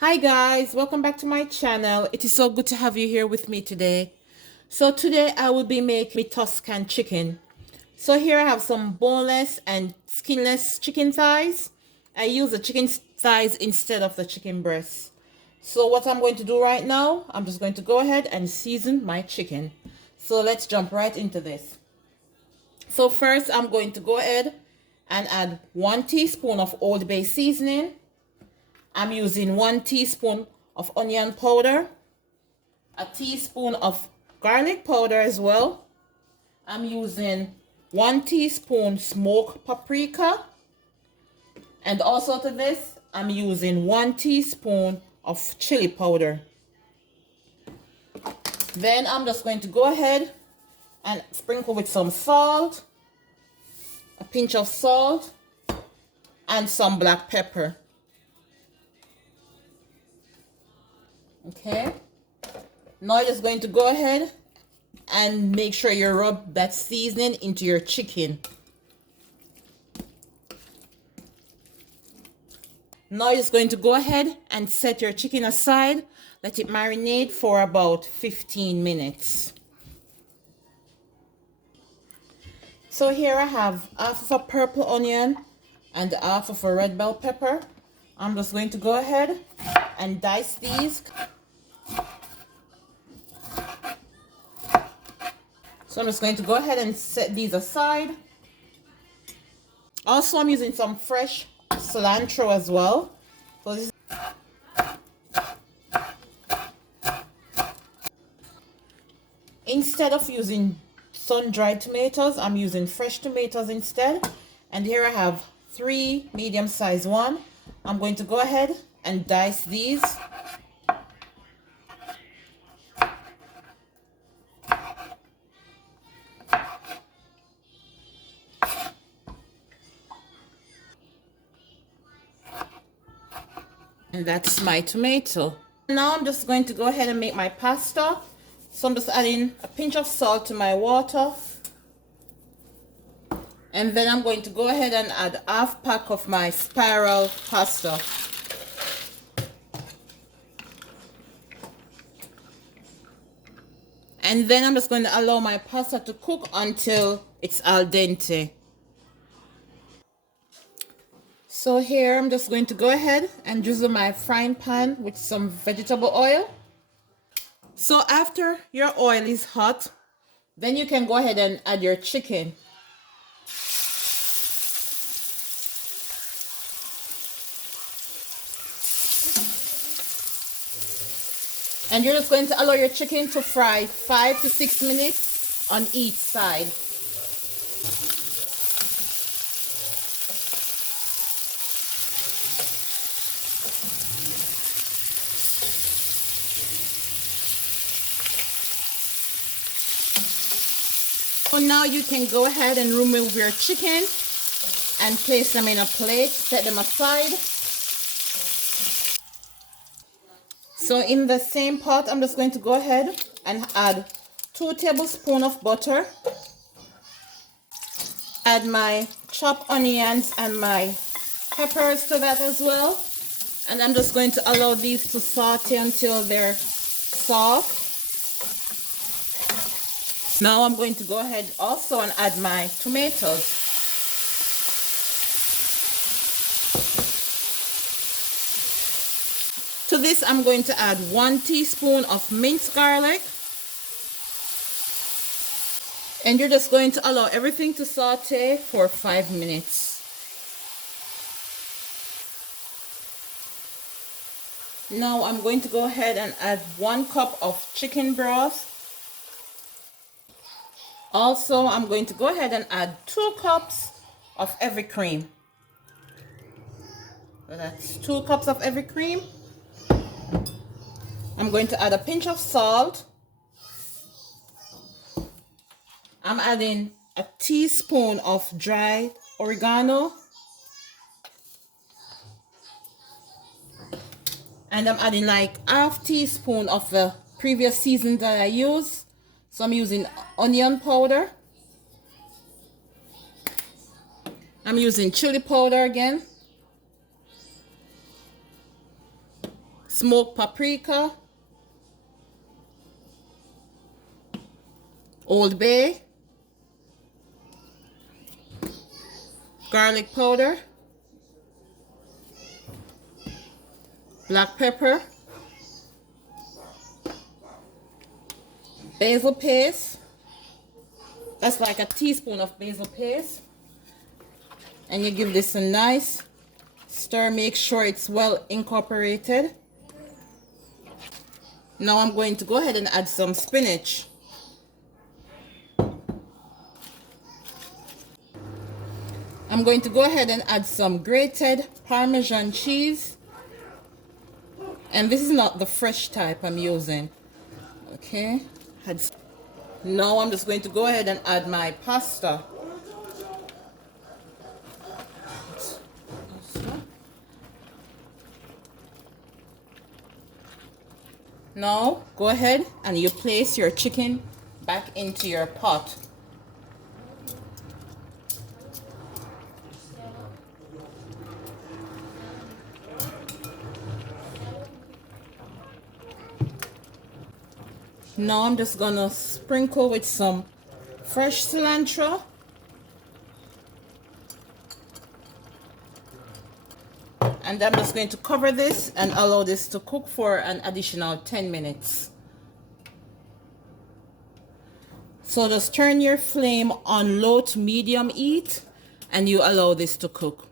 Hi guys, welcome back to my channel. It is so good to have you here with me today. So today I will be making Tuscan chicken. So here I have some boneless and skinless chicken thighs. I use the chicken thighs instead of the chicken breast. So what I'm going to do right now, I'm just going to go ahead and season my chicken. So let's jump right into this. So first I'm going to go ahead and add 1 teaspoon of Old Bay seasoning. I'm using 1 teaspoon of onion powder, a teaspoon of garlic powder as well. I'm using 1 teaspoon smoked paprika, and also to this I'm using 1 teaspoon of chili powder. Then I'm just going to go ahead and sprinkle with some salt, a pinch of salt, and some black pepper. Okay, now you're just going to go ahead and make sure you rub that seasoning into your chicken. Now you're just going to go ahead and set your chicken aside. Let it marinate for about 15 minutes. So here I have half of a purple onion and half of a red bell pepper. I'm just going to go ahead and dice these. So I'm just going to go ahead and set these aside. Also, I'm using some fresh cilantro as well. So this instead of using sun-dried tomatoes, I'm using fresh tomatoes instead. And here I have 3 medium-sized ones. I'm going to go ahead and dice these. And that's my tomato. Now I'm just going to go ahead and make my pasta. So I'm just adding a pinch of salt to my water. And then I'm going to go ahead and add half pack of my spiral pasta. And then I'm just going to allow my pasta to cook until it's al dente. So here I'm just going to go ahead and drizzle my frying pan with some vegetable oil. So after your oil is hot, then you can go ahead and add your chicken. And you're just going to allow your chicken to fry 5 to 6 minutes on each side. So now you can go ahead and remove your chicken and place them in a plate, set them aside. So in the same pot, I'm just going to go ahead and add 2 tablespoons of butter. Add my chopped onions and my peppers to that as well. And I'm just going to allow these to saute until they're soft. Now I'm going to go ahead also and add my tomatoes. To this I'm going to add 1 teaspoon of minced garlic. And you're just going to allow everything to saute for 5 minutes. Now I'm going to go ahead and add 1 cup of chicken broth. Also, I'm going to go ahead and add 2 cups of heavy cream. So that's 2 cups of heavy cream. I'm going to add a pinch of salt. I'm adding a teaspoon of dried oregano. And I'm adding like half teaspoon of the previous season that I used. So I'm using onion powder. I'm using chili powder again. smoked paprika, Old Bay, garlic powder, black pepper, basil paste. That's like a teaspoon of basil paste. And you give this a nice stir. Make sure it's well incorporated. Now I'm going to go ahead and add some spinach. I'm going to go ahead and add some grated Parmesan cheese. And this is not the fresh type I'm using. Okay. Now I'm just going to go ahead and add my pasta. Now go ahead and you place your chicken back into your pot. Now I'm just gonna sprinkle with some fresh cilantro. And I'm just going to cover this and allow this to cook for an additional 10 minutes. So just turn your flame on low to medium heat and you allow this to cook.